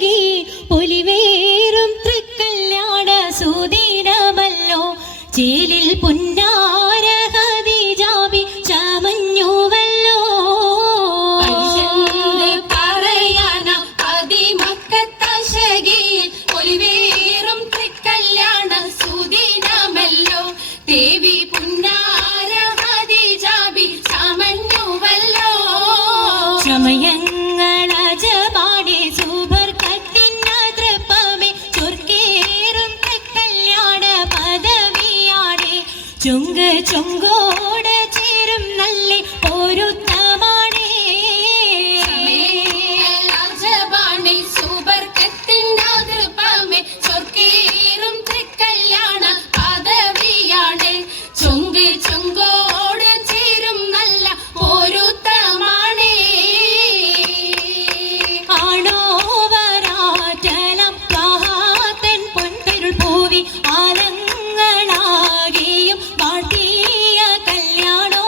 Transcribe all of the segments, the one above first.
തശകി പൊലിവേറും തൃക്കല്യാണ സുദിനമല്ലോ ചേലിൽ പുന്നാര ഖദീജാബി ചമഞ്ഞുവല്ലോ പറയാന അതിമക്കത്തശകി പൊലിവേറും തൃക്കല്യാണ സുദിനമല്ലോ ദേവി പുന്നാര ഖദീജാബി ചമഞ്ഞുവല്ലോ സമയങ്ങളജപാടി സുബർക്കത്തിൻ തൃപ്പമേ ചൊർക്കേറും തൃക്കല്യാണ പദവിയാടി ചുങ്ക് ചുങ്കോട് ചേരും നല്ല പൊരുത്തമാണേ രാജപാണി സുബർക്കത്തിൻ്റെ തൃപ്പമേ ചൊർക്കേറും തൃക്കല്യാണ പദവിയാണ് ചുങ്ക് ചുങ്കോട് ചേരും നല്ല പൊരുത്തമാണേ ആണോ വരാറ്റലം വാഹാത്തൻ പൊൻതിരുൾ പൂവി ആലങ്ങളാകെയും വാട്ടിയ കല്യാണോ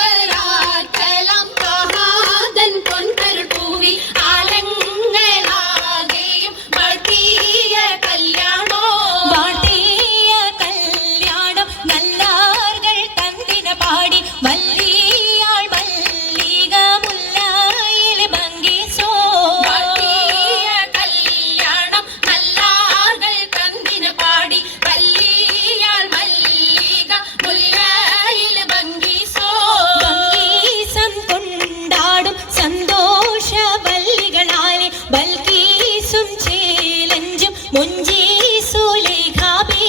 വരാറ്റലം മഹാദൻ പൊൻതരുൾ പൂവി ആലങ്ങളാകെയും വാട്ടിയ കല്യാണോ വാട്ടിയ കല്യാണം നല്ലാർകൾ തന്തിന പാടി വല്ലിയാൾ മല്ലിക മുല്ലയിൽ ഭംഗിസോ വാട്ടിയ കല്യാണം നല്ലാർകൾ തന്തിന പാടി വല്ലിയാൾ മല്ലിക മുല്ലയിൽ ഭംഗിസോ ഭംഗീസം കൊണ്ടാടും സന്തോഷ വല്ലികളാലെ ബൽക്കീസും ചേലഞ്ചും മുഞ്ചീസുലേഖാബി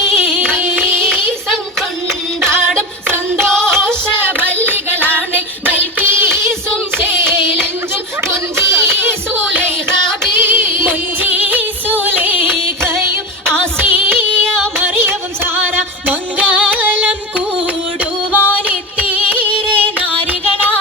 ഭംഗീസം കൊണ്ടാടും സന്തോഷ വല്ലികളാണ് ബൽക്കീസും ചേലഞ്ചും മുഞ്ചീസുലൈഹാബി മുഞ്ചീസുലേഖയും ആസിയ മറിയവും സാര മംഗലം കൂടുവാനെത്തീരെ നാരികളാ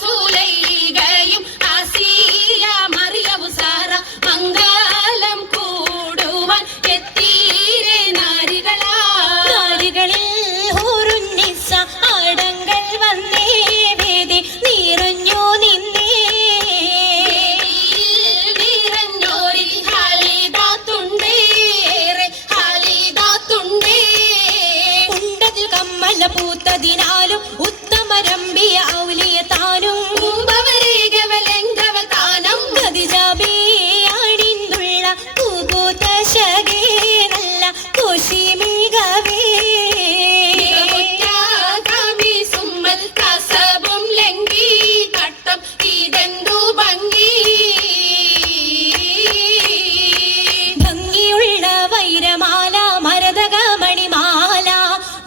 സുലൈഖയും ആസിയ മറിയവും സാറ മംഗലം കൂടുവാൻ എത്തീരെ നാരികളാ നാരികളിൽ ഹൂറുന്നിസ അടങ്കൽ വന്നേ വേദി നിറഞ്ഞു നിന്നേ നിറഞ്ഞോരിൽ ഹാലിദാത്തുണ്ടേറെ ഹാലിദാത്തുണ്ടേ ഉണ്ടതിൽ കമ്മല പൂത്തതിനാലും ഉത്തമരമ്പിയ ഔലിയ താനും കുംഭവരേഖവലംഘവതാനം ഖദീജാബി അണിന്തുള്ള പൂപൂത്ത ശകേ നല്ല കുശിമികവേ മികവുറ്റാകാമി സുമ്മൽ കസബും ലംഘി തട്ടം ഇതെന്തു ഭംഗി ഭംഗിയുള്ള വൈരമാല മരതക മണിമാല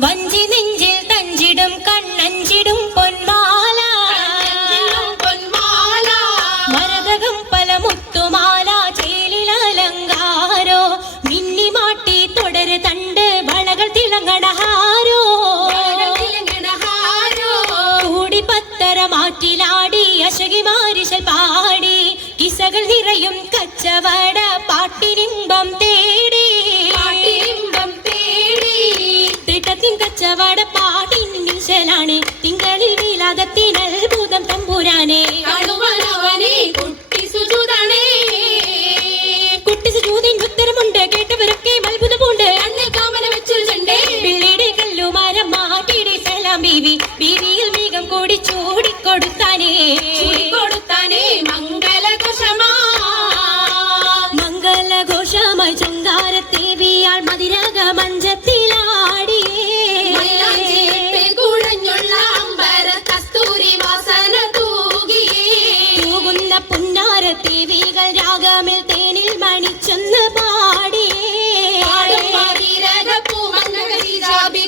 വഞ്ചി നെഞ്ചിൽ തഞ്ചിടും കണ്ണഞ്ചിടും പൊന്മാല പൊന്മാല മരതകം പല മുത്തുമാല ചേലിലലങ്കാരോ മിന്നിമാട്ടി തുടര് തണ്ട് വളകൾ തിളങ്ങണഹാരോ കൂടി പത്തര മാറ്റിലാടി അശകിമാരിശൽ പാടി കിസകൾ നിറയും കച്ചവട പാട്ടിനിമ്പം തേടി തിട്ടത്തിൻ കച്ചവട പാട്ടിൻ നിശലാണ് തിങ്കളിൽ വിലാദത്തിൻ അത്ഭുതം തമ്പുരാനെ കുട്ടി സുജൂതാണേ കുട്ടി സുജൂദിന് ഉത്തരമുണ്ട് കേട്ടവരൊക്കെ അത്ഭുതമുണ്ട് കണ്ണിൽ കാമന വെച്ചൊരു ചെണ്ടേ പിള്ളിയുടെ കല്ലുമാരം മാറ്റിയുടെ സലാം ബീവി ബീവിയിൽ വേഗം കൂടി ചൂടിക്കൊടുത്താനേ കൊടുത്താനേ മംഗലഘോഷമാ മംഗലഘോഷമായി ചുങ്കാരത്തേവിയാൾ മതിരക മഞ്ചത്തിലാടിയേ കുഴഞ്ഞുള്ള അമ്പര കസ്തൂരി വാസന തൂകുന്ന പുന്നാരത്തേവികൾ രാഗമിൽ തേനിൽ മണിച്ചൊന്ന് പാടിയേ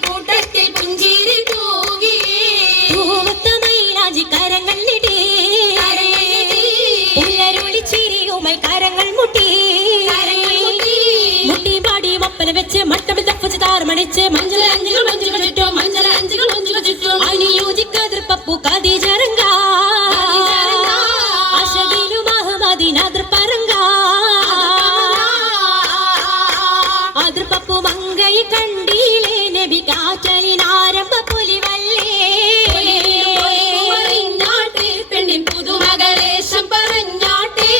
കൂട്ടത്തിൽ പുഞ്ചിരി തൂകിയേ പൂവത്ത മൈലാജി കരങ്ങൾ നിടേ ഉള്ളരുളിച്ചിരിയുമൽ കരങ്ങൾ മുട്ടി മുട്ടി പാടി മപ്പന വെച്ച് മട്ടമിൽ തപ്പിച്ച് താർമണിച്ച് മഞ്ചല അഞ്ചുകൾ മഞ്ചുകൾ ചുറ്റും മഞ്ചല അഞ്ചുകൾ മഞ്ചുകൾ ചുറ്റും അനുയോജിക്കതിർപ്പപ്പു കതിജറങ്ക അശകിലും അഹമ്മദിനതിർപ്പറങ്ക അതിർപ്പപ്പു മങ്കയെ കണ്ടീലേ നബി കാറ്റലിനാരംഭ പുലിവല്ലേ പെണ്ണിൻ പുതുമകളേശം പറഞ്ഞാട്ടേ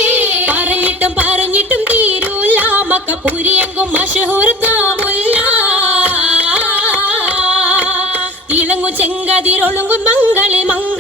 സുഹൃത്താമുല്ല ഇളങ്ങു ചെങ്കതിരൊളുങ്ങും മംഗളി മംഗ